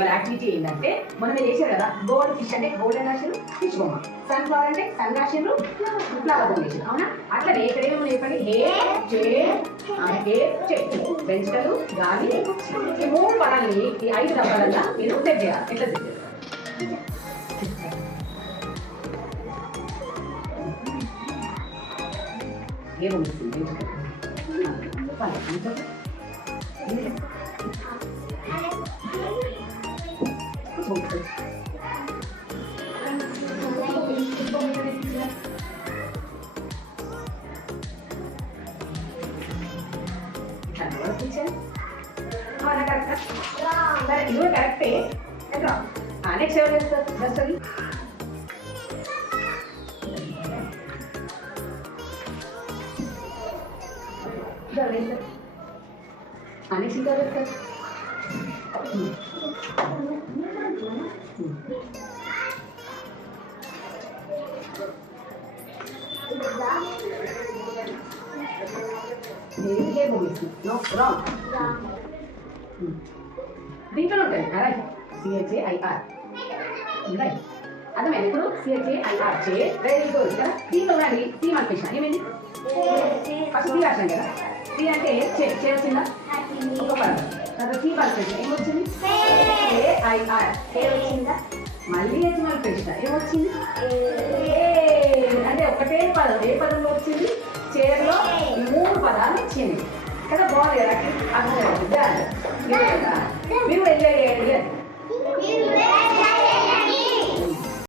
వాళ్ళ యాక్టివిటీ ఏంటంటే మనం చేశారు కదా గోల్డ్ ఫిష్ అంటే గోల్డెన్ రాశులు ఫిష్ బొమ్మ, సన్ఫ్లవర్ అంటే సన్ రాశులు ఫ్లవర్ బొమ్మ చేసారు. అవునా? అట్లనే ఎక్కడేమో చెప్పండి హెయిర్ చెట్టు పెంచుటలు గాలి ఈ 3 పదాలని ఈ 5 డబ్బాలన్నా మీరు సెట్ చేయాలి. ఎట్లా సెట్ చేస్తారు? ఏముంది ఇది కూడా కరెక్టే. నెక్స్ట్ ఎవరు చేస్తారు? జస్ట్ అది నెక్స్ట్ ఇంకా చేస్తారు. దీంట్లో ఉంటాయి రైట్ CHAIR రైట్ అర్థమైంది. ఇప్పుడు CHAIR చే వెరీ గుడ్ కదా. దీంట్లో ఉండండి సి మనకి ఏమైంది? ఫస్ట్ సి రాశాం కదా. సి అంటే చే వచ్చిందా? ఒక పదం. తర్వాత సి మనకి ఏమొచ్చింది? AIR వచ్చిందా? మళ్ళీ హెచ్ మనకి ఏమొచ్చింది? అంటే ఒకటే పదం. ఏ పదంలో వచ్చింది? చైర్లో 3 పదాలు వచ్చింది కదా. బాగుంది కదా. అర్థం మీరు ఎంజాయ్ చేయండి.